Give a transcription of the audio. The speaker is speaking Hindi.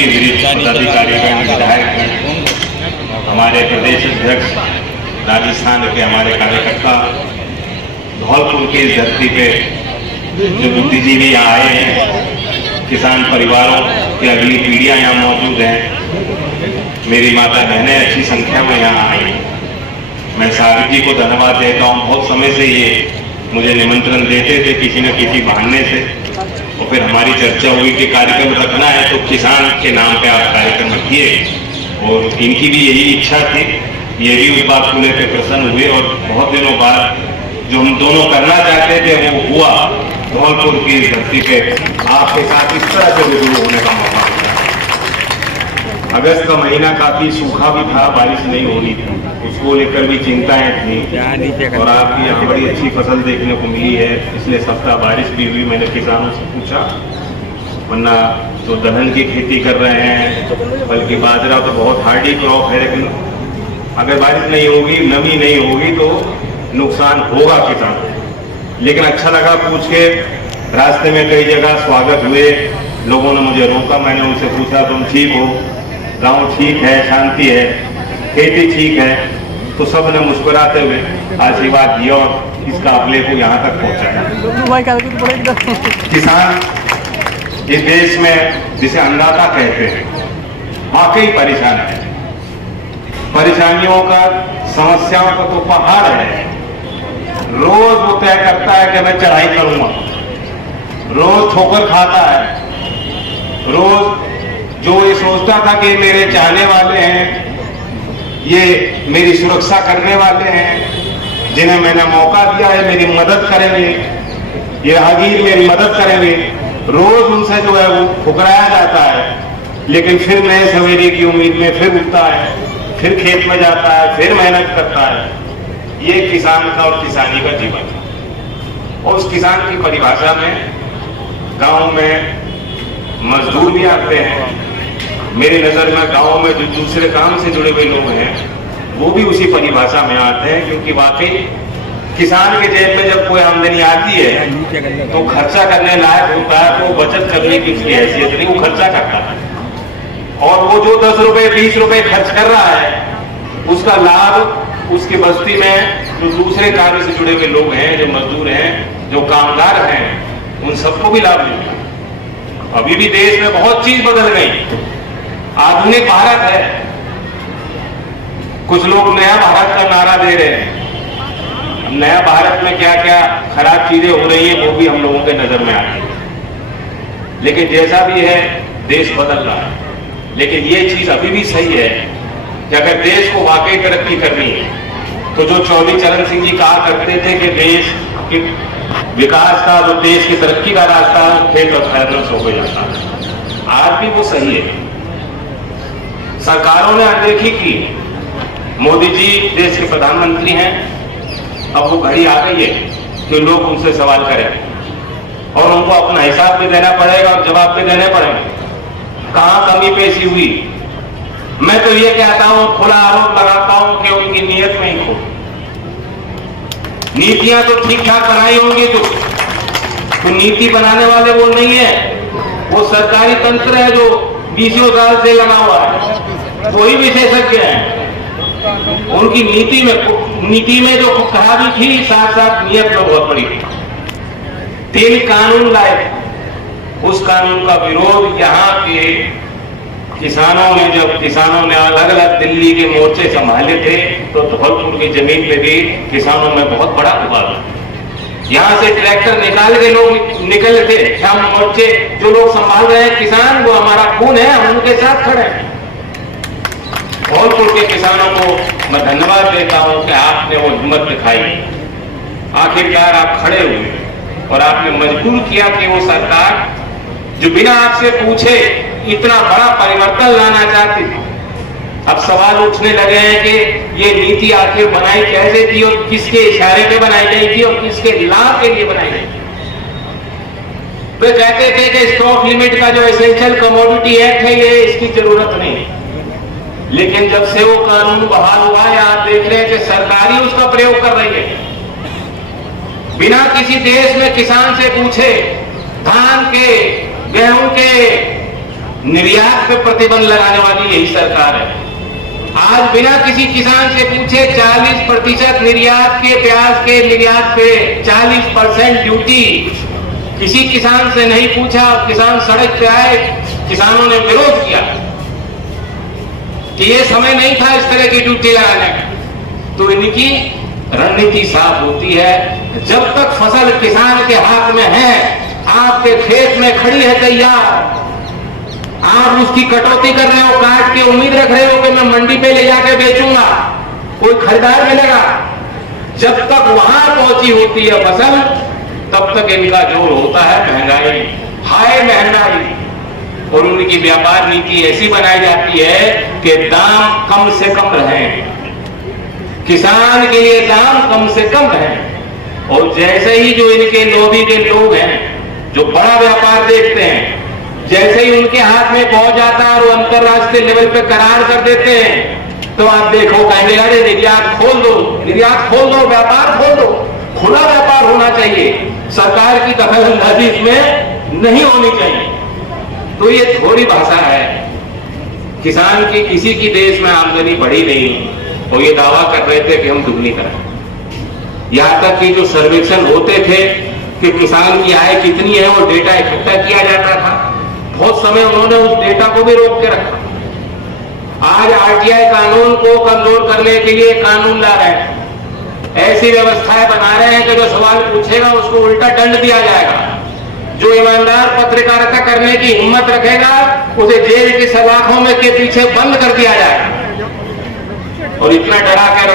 सभी वरिष्ठ पदाधिकारियों, विधायक, हमारे प्रदेश अध्यक्ष, राजस्थान के हमारे कार्यकर्ता, धौलपुर की इस धरती पे जो बुद्धिजीवी यहाँ आए हैं, किसान परिवारों की अगली पीढ़ियाँ यहाँ मौजूद हैं, मेरी माता बहनें अच्छी संख्या में यहाँ आई। मैं सागर जी को धन्यवाद देता हूँ। बहुत समय से ये मुझे निमंत्रण देते थे किसी न किसी बहाने से, और फिर हमारी चर्चा हुई कि कार्यक्रम रखना है तो किसान के नाम पे आप कार्यक्रम रखिए, और इनकी भी यही इच्छा थी। ये भी उस बात को लेकर प्रसन्न हुए, और बहुत दिनों बाद जो हम दोनों करना चाहते थे वो हुआ। धौलपुर की धरती पे आपके साथ इस तरह से रूबरू होने का मौका मिला। अगस्त का महीना काफी सूखा भी था, बारिश नहीं हो रही थी, उसको लेकर भी चिंताएं थी, और आपकी यहाँ बड़ी अच्छी फसल देखने को मिली है। पिछले सप्ताह बारिश भी हुई। मैंने किसानों से पूछा, वरना तो दलहन की खेती कर रहे हैं, बल्कि बाजरा तो बहुत हार्डी क्रॉप है, लेकिन अगर बारिश नहीं होगी, नमी नहीं होगी तो नुकसान होगा किसान। लेकिन अच्छा लगा पूछ के। रास्ते में कई जगह स्वागत हुए, लोगों ने मुझे रोका, मैंने उनसे पूछा तुम ठीक हो, गांव ठीक है, शांति है, खेती ठीक है, तो सब ने मुस्कुराते हुए आशीर्वाद दिया और इस काफिले को यहाँ तक पहुँचाया। किसान इस देश में जिसे अन्नदाता कहते हैं, वाकई परेशान है। परेशानियों का, समस्याओं का तो पहाड़ है। रोज वो तय करता है कि मैं चढ़ाई करूंगा, रोज ठोकर खाता है, रोज जो ये सोचता था कि मेरे चाहने वाले हैं, ये मेरी सुरक्षा करने वाले हैं, जिन्हें मैंने मौका दिया है, मेरी मदद करेंगे, ये राहगीर मेरी मदद करेंगे, रोज उनसे जो है वो ठुकराया जाता है। लेकिन फिर नए सवेरे की उम्मीद में फिर उठता है, फिर खेत में जाता है, फिर मेहनत करता है। ये किसान का और किसानी का जीवन है। और उस किसान की परिभाषा में गांव में मजदूर भी आते हैं। मेरी नजर में गांव में जो दूसरे काम से जुड़े हुए लोग हैं वो भी उसी परिभाषा में आते हैं, क्योंकि वाकई किसान के जेब में जब कोई आमदनी आती है तो खर्चा करने लायक होता है, तो बचत करने की उसकी हैसियत नहीं, वो खर्चा करता है। और वो जो 10 रुपए 20 रुपए खर्च कर रहा है, उसका लाभ उसकी बस्ती में जो दूसरे कार्य से जुड़े हुए लोग हैं, जो मजदूर हैं, जो कामगार हैं, उन सबको भी लाभ मिलता है। अभी भी देश में बहुत चीज बदल गई। आधुनिक भारत है। कुछ लोग नया भारत का नारा दे रहे हैं। अब नया भारत में क्या क्या खराब चीजें हो रही है वो भी हम लोगों के नजर में आ रही है। लेकिन जैसा भी है, देश बदल रहा है। लेकिन ये चीज अभी भी सही है कि अगर देश को वाकई तरक्की करनी है तो जो चौधरी चरण सिंह जी कहा करते थे कि देश के विकास का, जो देश की तरक्की का रास्ता है, खेत और खैरन से हो जाता है, आज भी वो सही है। सरकारों ने अनदेखी की। मोदी जी देश के प्रधानमंत्री हैं। अब वो घड़ी आ गई है कि लोग उनसे सवाल करें और उनको अपना हिसाब भी देना पड़ेगा और जवाब भी देने पड़ेंगे। कहां कमी पेशी हुई? मैं तो ये कहता हूं, खुला आरोप लगाता हूं कि उनकी नीयत में ही खो। नीतियां तो ठीक ठाक बनाई होंगी तो नीति बनाने वाले वो नहीं है, वो सरकारी तंत्र है जो 20 साल से लगा हुआ है, वही विशेषज्ञ है। उनकी नीति में जो खराबी थी, साथ साथ नीयत में बहुत बड़ी थी। 3 कानून लाए, उस कानून का विरोध यहाँ के किसानों ने, जब किसानों ने अलग अलग दिल्ली के मोर्चे संभाले थे तो धौलपुर की जमीन पे भी किसानों में बहुत बड़ा विवाद है। यहाँ से ट्रैक्टर निकाल के लोग निकल थे, हम मोर्चे जो लोग संभाल रहे हैं किसान, वो हमारा खून है, हम उनके साथ खड़े हैं। धौलपुर के किसानों को मैं धन्यवाद देता हूं कि आपने वो हिम्मत दिखाई, आखिरकार आप खड़े हुए और आपने मजबूर किया कि वो सरकार जो बिना आपसे पूछे इतना बड़ा परिवर्तन लाना चाहती थी, अब सवाल उठने लगे हैं कि ये नीति आखिर बनाई कैसे थी और किसके इशारे पे बनाई गई थी और किसके लाभ के लिए बनाई गई थी। वे कहते थे कि स्टॉक लिमिट का जो एसेंशियल कमोडिटी एक्ट है, ये इसकी जरूरत नहीं है। लेकिन जब से वो कानून बहाल हुआ है, आप देख रहे हैं कि सरकार ही उसका प्रयोग कर रही है। बिना किसी देश में किसान से पूछे धान के, गेहूं के, निर्यात पे प्रतिबंध लगाने वाली यही सरकार है। आज बिना किसी किसान से पूछे 40% निर्यात के, प्याज के निर्यात पे 40% ड्यूटी किसी किसान से नहीं पूछा। किसान सड़क पे आए, किसानों ने विरोध किया कि ये समय नहीं था इस तरह की ड्यूटी लगाने का। तो इनकी रणनीति साफ होती है, जब तक फसल किसान के हाथ में है, आपके खेत में खड़ी है तैयार, आप उसकी कटौती कर रहे हो, काट के उम्मीद रख रहे हो कि मैं मंडी पे ले जाकर बेचूंगा, कोई खरीदार मिलेगा। जब तक वहां पहुंची होती है फसल, तब तक इनका जोर होता है महंगाई, हाय महंगाई। और उनकी व्यापार नीति ऐसी बनाई जाती है कि दाम कम से कम रहे, किसान के लिए दाम कम से कम रहे। और जैसे ही जो इनके लॉबी के लोग हैं, जो बड़ा व्यापार देखते हैं, जैसे ही उनके हाथ में पहुंच जाता है और वो अंतरराष्ट्रीय लेवल पे करार कर देते हैं, तो आप देखो कहेंगे अरे निर्यात खोल दो, निर्यात खोल दो, व्यापार खोल दो। खुला व्यापार होना चाहिए, सरकार की दखलंदाजी इसमें नहीं होनी चाहिए। तो ये थोड़ी भाषा है। किसान की किसी की देश में आमदनी बढ़ी नहीं और ये दावा कर रहे थे कि हम दुगनी करें। यहां तक कि जो सर्वेक्षण होते थे कि किसान की आय कितनी है, वो डेटा इकट्ठा किया जाता था। बहुत समय उन्होंने उस डेटा को भी रोक के रखा। आज आरटीआई कानून को कमजोर करने के लिए कानून ला रहे हैं, ऐसी व्यवस्थाएं बना रहे हैं कि जो सवाल पूछेगा उसको उल्टा दंड दिया जाएगा। जो ईमानदार पत्रकारिता करने की हिम्मत रखेगा उसे जेल की सलाखों में के पीछे बंद कर दिया जाएगा। और इतना डरा के